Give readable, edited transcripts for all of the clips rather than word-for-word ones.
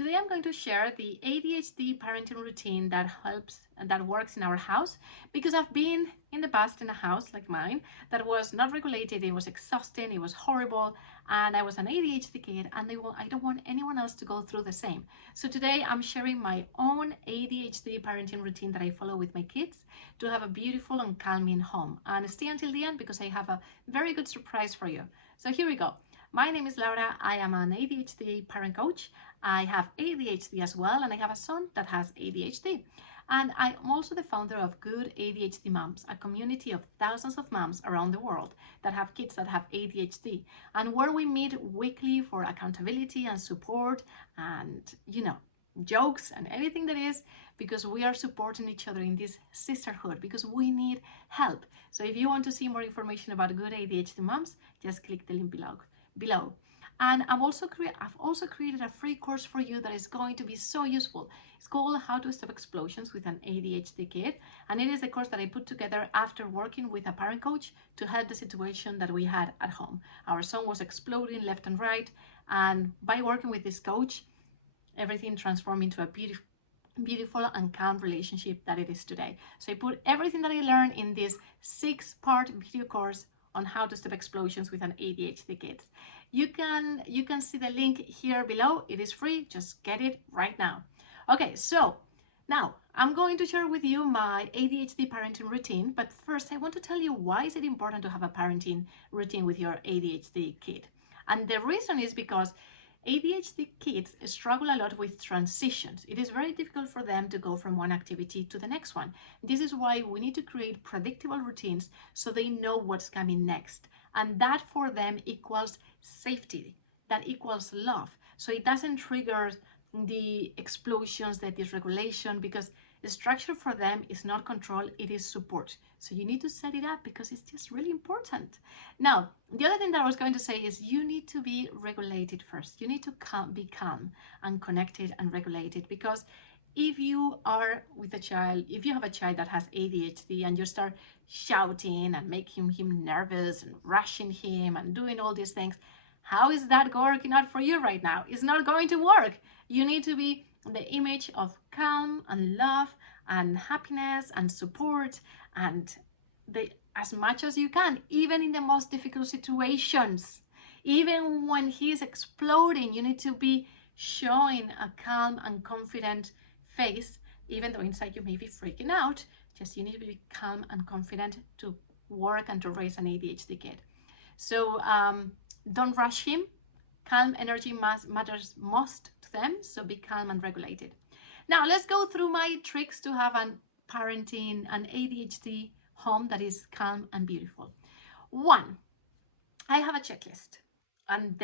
Today I'm going to share the ADHD parenting routine that helps and that works in our house, because I've been in the past in a house like mine that was not regulated. It was exhausting, it was horrible, and I was an ADHD kid, and I don't want anyone else to go through the same. So today I'm sharing my own ADHD parenting routine that I follow with my kids to have a beautiful and calming home. And stay until the end because I have a very good surprise for you. So here we go. My name is Laura. I am an ADHD parent coach. I have ADHD as well, and I have a son that has ADHD. And I am also the founder of Good ADHD Moms, a community of thousands of moms around the world that have kids that have ADHD, and where we meet weekly for accountability and support and, jokes and everything that is, because we are supporting each other in this sisterhood, because we need help. So if you want to see more information about Good ADHD Moms, just click the link below. And I've also created a free course for you that is going to be so useful. It's called How to Stop Explosions with an ADHD Kid. And it is the course that I put together after working with a parent coach to help the situation that we had at home. Our son was exploding left and right. And by working with this coach, everything transformed into a beautiful and calm relationship that it is today. So I put everything that I learned in this 6-part video course on how to stop explosions with an ADHD kids. You can see the link here below. It is free. Just get it right now. Okay, so now I'm going to share with you my ADHD parenting routine, but first I want to tell you why is it important to have a parenting routine with your ADHD kid. And the reason is because ADHD kids struggle a lot with transitions. It is very difficult for them to go from one activity to the next one. This is why we need to create predictable routines so they know what's coming next. And that for them equals safety, that equals love. So it doesn't trigger the explosions, the dysregulation, because the structure for them is not control, it is support. So you need to set it up because it's just really important. Now, the other thing that I was going to say is you need to be regulated first. You need to be calm and connected and regulated, because if you are with a child, if you have a child that has ADHD and you start shouting and making him nervous and rushing him and doing all these things, how is that working out for you right now? It's not going to work. You need to be the image of calm and love and happiness and support, and as much as you can, even in the most difficult situations. Even when he's exploding, you need to be showing a calm and confident face, even though inside you may be freaking out. Just you need to be calm and confident to work and to raise an ADHD kid. So don't rush him. Calm energy matters most to them, so be calm and regulated. Now let's go through my tricks to have an ADHD home that is calm and beautiful. 1, I have a checklist, and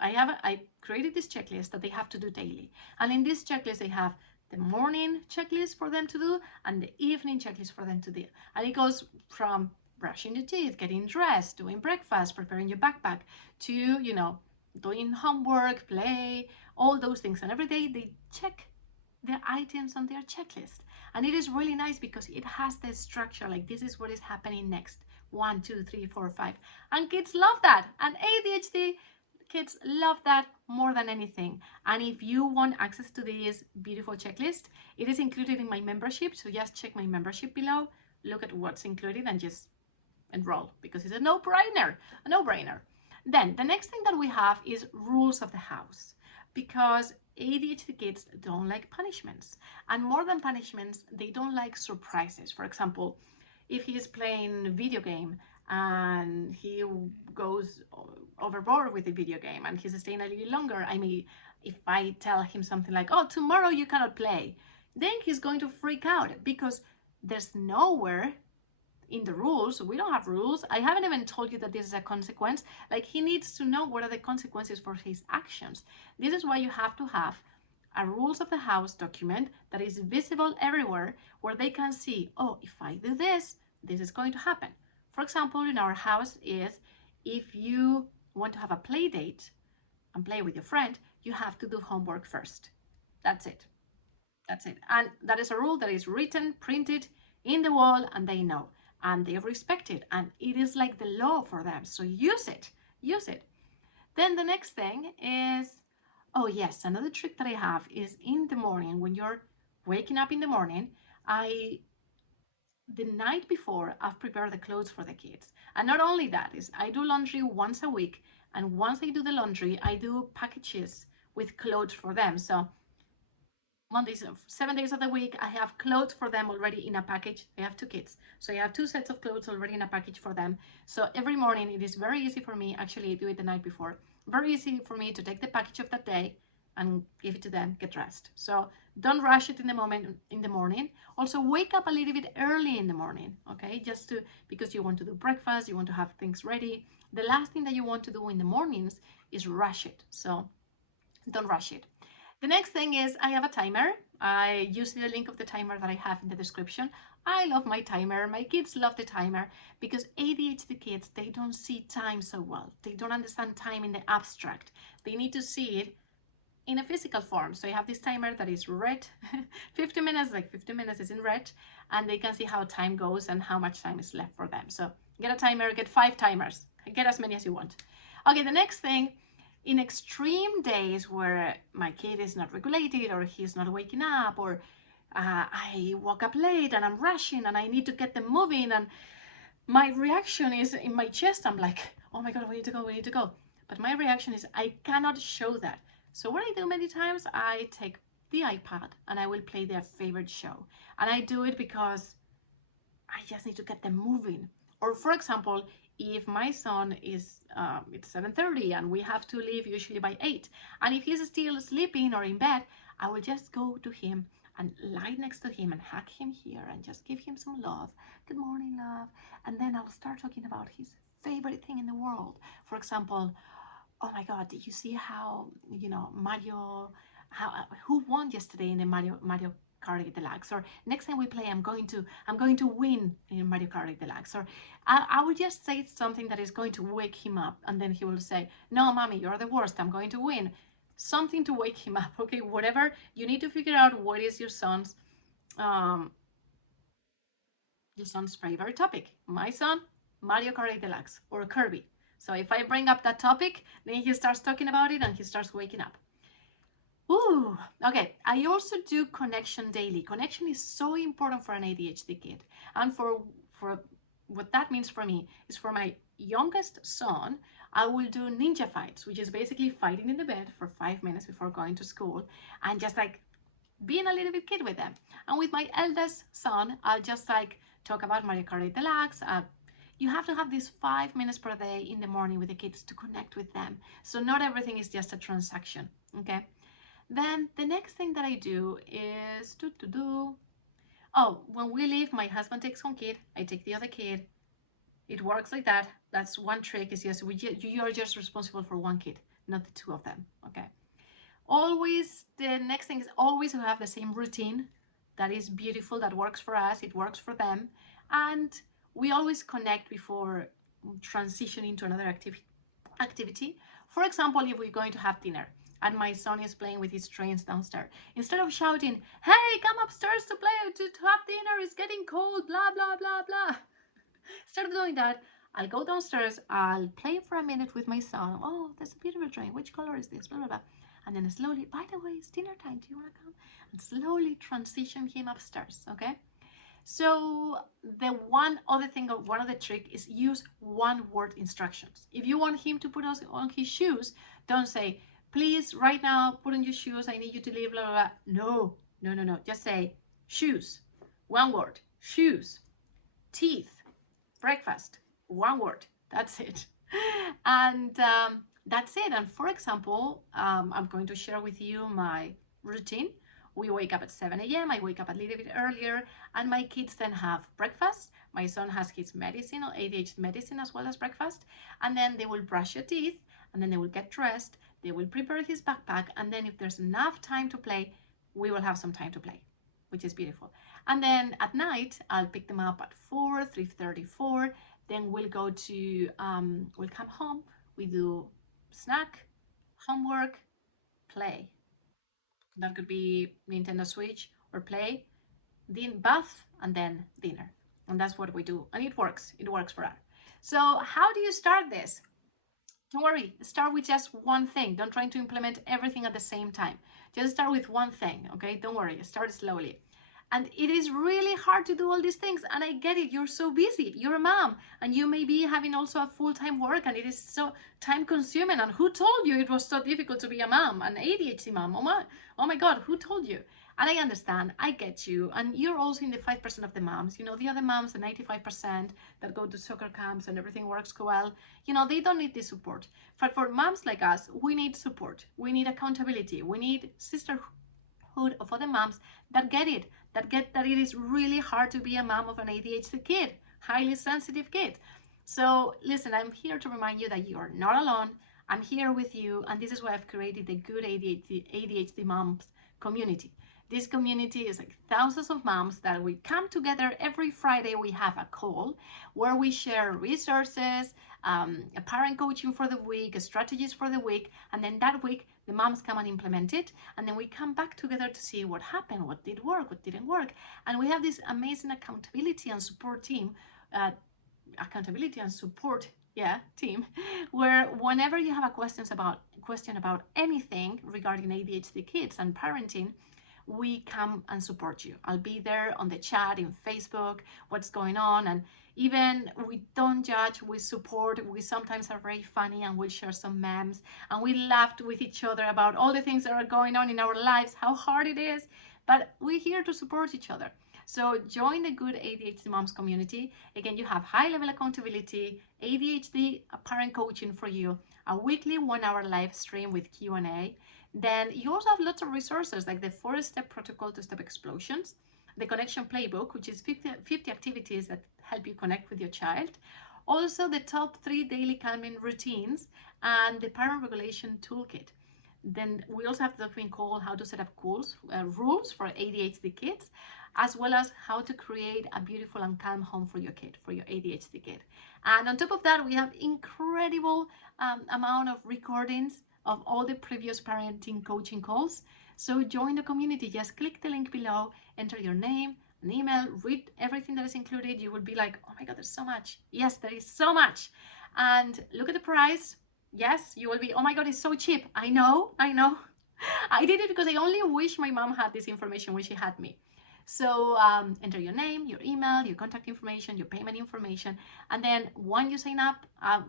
I created this checklist that they have to do daily. And in this checklist, they have the morning checklist for them to do and the evening checklist for them to do. And it goes from brushing your teeth, getting dressed, doing breakfast, preparing your backpack, to, doing homework, play, all those things. And every day they check the items on their checklist. And it is really nice because it has the structure, like this is what is happening next. 1, 2, 3, 4, 5. And kids love that. And ADHD kids love that more than anything. And if you want access to this beautiful checklist, it is included in my membership. So just check my membership below, look at what's included, and just enroll, because it's a no-brainer. Then the next thing that we have is rules of the house, because ADHD kids don't like punishments, and more than punishments, they don't like surprises. For example, if he is playing video game and he goes overboard with the video game and he's staying a little longer, if I tell him something like, oh, tomorrow you cannot play, then he's going to freak out, because there's nowhere in the rules. We don't have rules. I haven't even told you that this is a consequence. Like, he needs to know what are the consequences for his actions. This is why you have to have a rules of the house document that is visible everywhere, where they can see, oh, if I do this, this is going to happen. For example, in our house is, if you want to have a play date and play with your friend, you have to do homework first. That's it. And that is a rule that is written, printed in the wall, and they know. And they respect it, and it is like the law for them. So use it. Then the next thing is Oh yes, another trick that I have is in the morning when you're waking up in the morning, I the night before I've prepared the clothes for the kids. And not only that is I do laundry once a week, and once I do the laundry, I do packages with clothes for them. So Mondays, 7 days of the week, I have clothes for them already in a package. I have two kids, so I have two sets of clothes already in a package for them. So every morning, it is very easy for me. Actually, I do it the night before. Very easy for me to take the package of that day and give it to them, get dressed. So don't rush it in the morning. Also, wake up a little bit early in the morning, okay? Just to because you want to do breakfast, you want to have things ready. The last thing that you want to do in the mornings is rush it. So don't rush it. The next thing is I have a timer. I use the link of the timer that I have in the description. I love my timer. My kids love the timer because ADHD kids, they don't see time so well. They don't understand time in the abstract. They need to see it in a physical form. So I have this timer that is red, 50 minutes, like 50 minutes is in red, and they can see how time goes and how much time is left for them. So get a timer, get 5 timers, get as many as you want. Okay, the next thing, in extreme days where my kid is not regulated or he's not waking up or I woke up late and I'm rushing and I need to get them moving and my reaction is in my chest, I'm like, oh my God, we need to go, we need to go. But my reaction is I cannot show that. So what I do many times, I take the iPad and I will play their favorite show. And I do it because I just need to get them moving. Or for example, if my son is, it's 7:30 and we have to leave usually by 8. And if he's still sleeping or in bed, I will just go to him and lie next to him and hug him here and just give him some love. Good morning, love. And then I'll start talking about his favorite thing in the world. For example, oh my God, did you see how, Mario, who won yesterday in the Mario Kart Deluxe? Or next time we play, I'm going to win in Mario Kart Deluxe. Or I will just say something that is going to wake him up, and then he will say, "No, mommy, you're the worst. I'm going to win." Something to wake him up. Okay, whatever you need to figure out what is um, your son's favorite topic. My son, Mario Kart Deluxe or Kirby. So if I bring up that topic, then he starts talking about it and he starts waking up. Ooh, okay. I also do connection daily. Connection is so important for an ADHD kid. And for what that means for me is for my youngest son, I will do ninja fights, which is basically fighting in the bed for 5 minutes before going to school and just like being a little bit kid with them. And with my eldest son, I'll just like talk about Mario Kart Deluxe. You have to have these 5 minutes per day in the morning with the kids to connect with them. So not everything is just a transaction, okay? Then the next thing that I do is oh, when we leave, my husband takes one kid, I take the other kid. It works like that. That's one trick is yes, you're just responsible for one kid, not the two of them, okay? Always, the next thing is always to have the same routine that is beautiful, that works for us, it works for them. And we always connect before transitioning to another activity. For example, if we're going to have dinner and my son is playing with his trains downstairs, instead of shouting, "Hey, come upstairs to play, to have dinner, it's getting cold, blah, blah, blah, blah." Instead of doing that, I'll go downstairs, I'll play for a minute with my son. Oh, there's a beautiful train. Which color is this? Blah, blah, blah. And then slowly, by the way, it's dinner time. Do you want to come? And slowly transition him upstairs, okay? So the one other thing, one other trick is use one word instructions. If you want him to put on his shoes, don't say, "Please, right now, put on your shoes. I need you to leave, blah, blah, blah." No, no, no, no. Just say shoes. One word. Shoes. Teeth. Breakfast. One word. That's it. And that's it. And for example, I'm going to share with you my routine. We wake up at 7 a.m. I wake up a little bit earlier, and my kids then have breakfast. My son has his medicine, or ADHD medicine, as well as breakfast. And then they will brush their teeth, and then they will get dressed. They will prepare his backpack, and then if there's enough time to play, we will have some time to play, which is beautiful. And then at night, I'll pick them up at 4, 3:34. Then we'll go to, we'll come home. We do snack, homework, play. That could be Nintendo Switch or play, then bath, and then dinner. And that's what we do. And it works. It works for us. So how do you start this? Don't worry, start with just one thing. Don't try to implement everything at the same time. Just start with one thing, okay? Don't worry, start slowly. And it is really hard to do all these things. And I get it, you're so busy. You're a mom, and you may be having also a full-time work, and it is so time-consuming. And who told you it was so difficult to be a mom, an ADHD mom? Oh my God, who told you? And I understand, I get you. And you're also in the 5% of the moms. You know, the other moms, the 95% that go to soccer camps and everything works well, you know, they don't need this support. But for moms like us, we need support. We need accountability. We need sisterhood of other moms that get it, that get that it is really hard to be a mom of an ADHD kid, highly sensitive kid. So listen, I'm here to remind you that you are not alone. I'm here with you, and this is why I've created the Good ADHD Moms community. This community is like thousands of moms that we come together every Friday. We have a call where we share resources, a parent coaching for the week, strategies for the week, and then that week the moms come and implement it, and then we come back together to see what happened, what did work, what didn't work. And we have this amazing accountability and support team, team, where whenever you have a question about anything regarding ADHD kids and parenting, we come and support you. I'll be there on the chat in Facebook, what's going on, and even we don't judge, we support. We sometimes are very funny and we'll share some memes, and we laughed with each other about all the things that are going on in our lives, how hard it is, but we're here to support each other. So join the Good ADHD Moms community. Again, you have high-level accountability, ADHD parent coaching for you, a weekly 1-hour live stream with Q&A. Then you also have lots of resources like the 4-step protocol to stop explosions, the connection playbook, which is 50 activities that help you connect with your child. Also the top 3 daily calming routines and the parent regulation toolkit. Then we also have the document called How to Set Up Rules for ADHD Kids, as well as how to create a beautiful and calm home for your kid, for your ADHD kid. And on top of that, we have incredible amount of recordings of all the previous parenting coaching calls. So join the community. Just click the link below, enter your name, an email, read everything that is included. You will be like, oh my God, there's so much. Yes, there is so much. And look at the price. Yes, you will be, oh my God, it's so cheap. I know. I did it because I only wish my mom had this information when she had me. So enter your name, your email, your contact information, your payment information, and then when you sign up,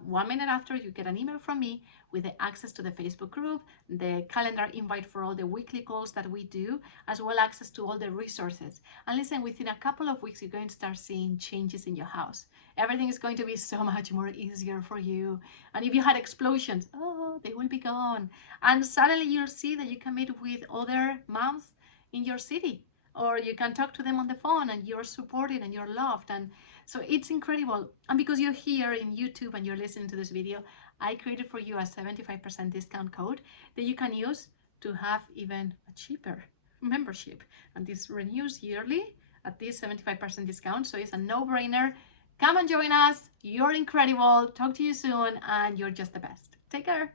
1 minute after, you get an email from me with the access to the Facebook group, the calendar invite for all the weekly calls that we do, as well access to all the resources. And listen, within a couple of weeks, you're going to start seeing changes in your house. Everything is going to be so much more easier for you. And if you had explosions, oh, they will be gone. And suddenly you'll see that you can meet with other moms in your city, or you can talk to them on the phone and you're supported and you're loved. And so it's incredible. And because you're here in YouTube and you're listening to this video, I created for you a 75% discount code that you can use to have even a cheaper membership. And this renews yearly at this 75% discount. So it's a no-brainer. Come and join us. You're incredible. Talk to you soon, and you're just the best. Take care.